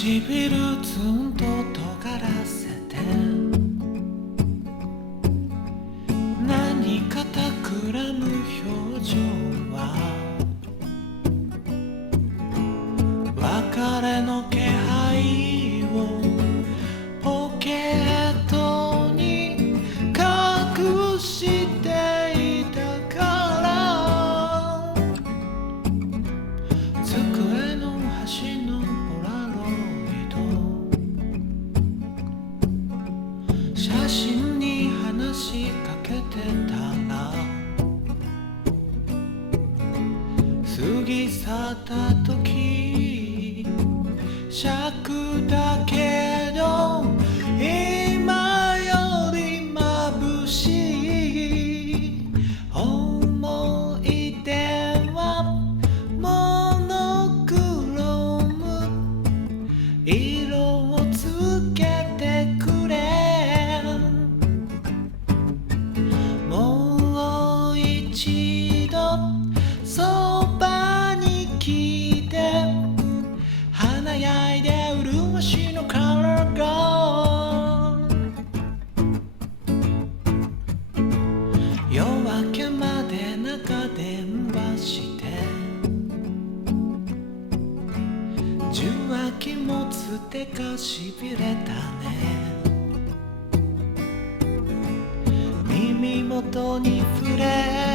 唇ツンと尖らせて何か企む表情は別れの気配をポケットに隠していたから机の端のポラロイド写真に話しかけてたら過ぎ去った時尺だけど今より眩しい思い出はモノクロム色をつけてくれもう一度そばに来て華やいで麗しのカラーが夜明けまで長電話して受話器持つ手がしびれたね耳元に触れ